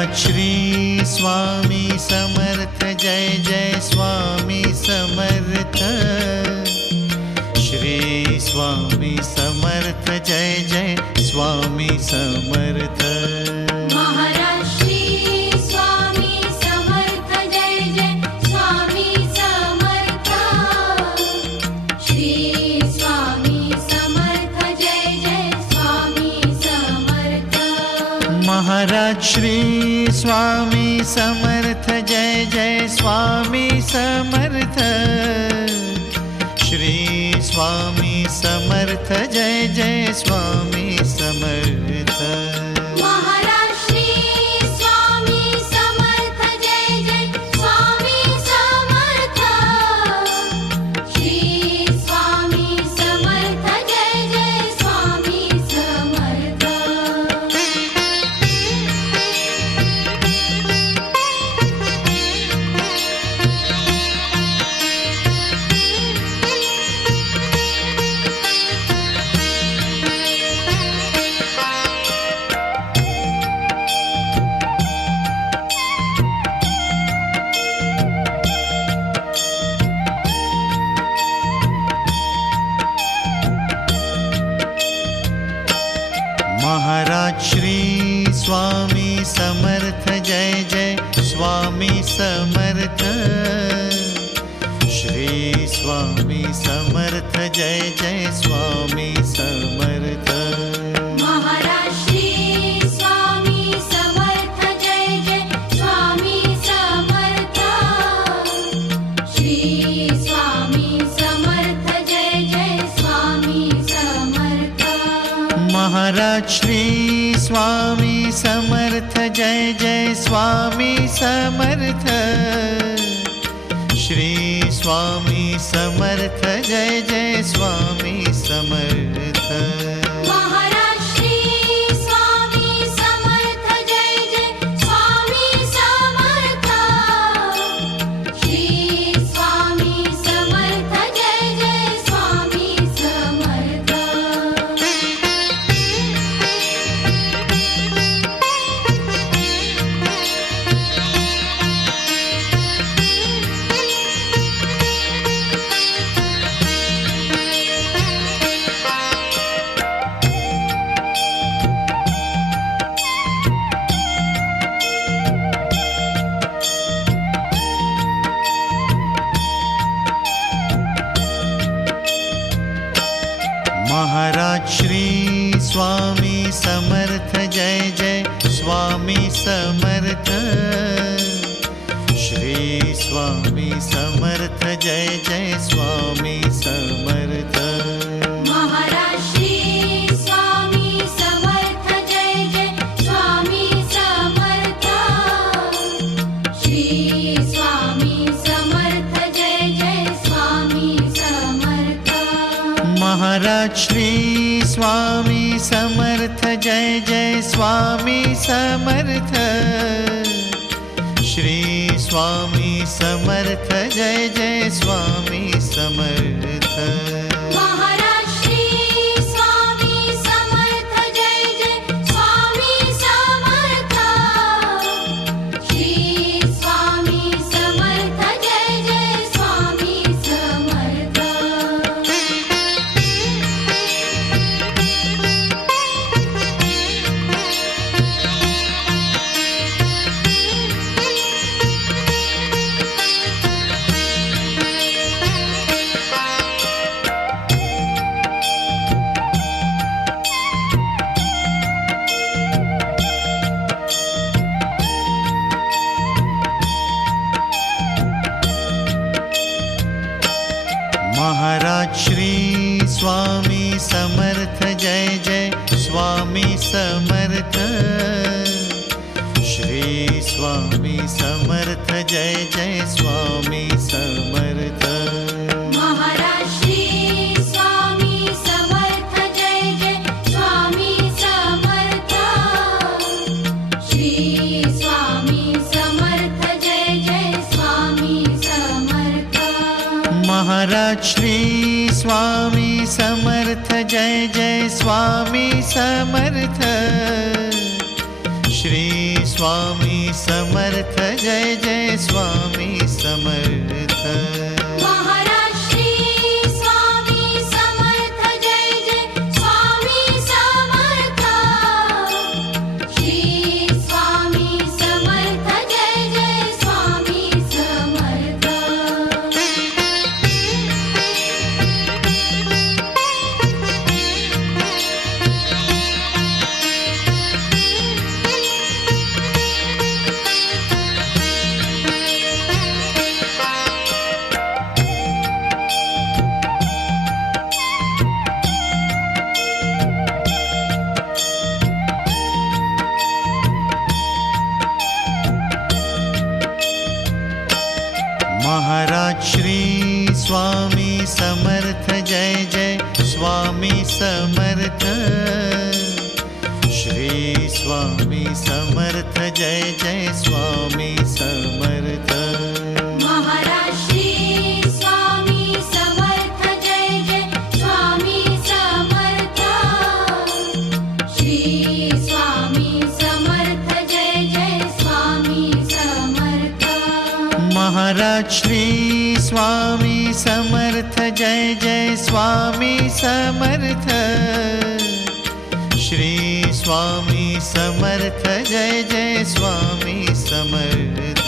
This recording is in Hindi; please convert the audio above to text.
महाराज श्री स्वामी समर्थ जय जय स्वामी समर्थ। श्री स्वामी समर्थ जय जय स्वामी समर्थ। महाराज श्री स्वामी समर्थ जय जय स्वामी समर्थ। श्री स्वामी समर्थ जय जय स्वामी समर्थ। महाराज श्री स्वामी समर्थ जय जय स्वामी समर्थ। श्री स्वामी समर्थ जय जय स्वामी समर्थ। महाराज श्री स्वामी समर्थ जय जय स्वामी समर्थ। श्री स्वामी समर्थ जय जय स्वामी समर्थ। महाराज श्री स्वामी समर्थ जय जय स्वामी समर्थ। श्री स्वामी समर्थ जय जय स्वामी समर्थ। महाराज श्री स्वामी समर्थ जय जय स्वामी समर्थ। श्री स्वामी समर्थ जय जय स्वामी समर्थ। महाराज श्री स्वामी समर्थ जय जय स्वामी समर्थ। श्री स्वामी समर्थ जय जय स्वामी समर्थ। महाराज श्री स्वामी समर्थ जय जय स्वामी समर्थ। श्री स्वामी समर्थ जय जय स्वामी समर्थ। महाराज श्री स्वामी समर्थ जय जय स्वामी समर्थ। श्री स्वामी समर्थ जय जय स्वामी समर्थ। महाराज श्री स्वामी समर्थ जय जय स्वामी समर्थ। श्री स्वामी समर्थ जय जय स्वामी समर्थ। महाराज श्री स्वामी समर्थ जय जय स्वामी समर्थ। श्री स्वामी समर्थ जय जय स्वामी समर्थ। महाराज श्री स्वामी समर्थ जय जय स्वामी समर्थ। श्री स्वामी समर्थ जय जय स्वामी समर्थ। महाराज श्री स्वामी समर्थ जय जय स्वामी समर्थ। श्री स्वामी समर्थ जय जय स्वामी समर्थ। महाराज श्री स्वामी समर्थ जय जय स्वामी समर्थ। श्री स्वामी समर्थ जय जय स्वामी समर्थ। महाराज श्री स्वामी समर्थ जय जय स्वामी समर्थ। श्री स्वामी समर्थ जय जय स्वामी समर्थ महाराज श्री स्वामी समर्थ जय जय स्वामी समर्थ श्री स्वामी समर्थ जय जय स्वामी समर्थ महाराज श्री स्वामी समर्थ जय जय स्वामी समर्थ श्री स्वामी समर्थ जय जय स्वामी समर्थ महाराज श्री स्वामी समर्थ जय जय स्वामी समर्थ श्री स्वामी समर्थ जय जय स्वामी समर्थ महाराज श्री स्वामी समर्थ जय जय स्वामी समर्थ श्री स्वामी समर्थ जय जय स्वामी समर्थ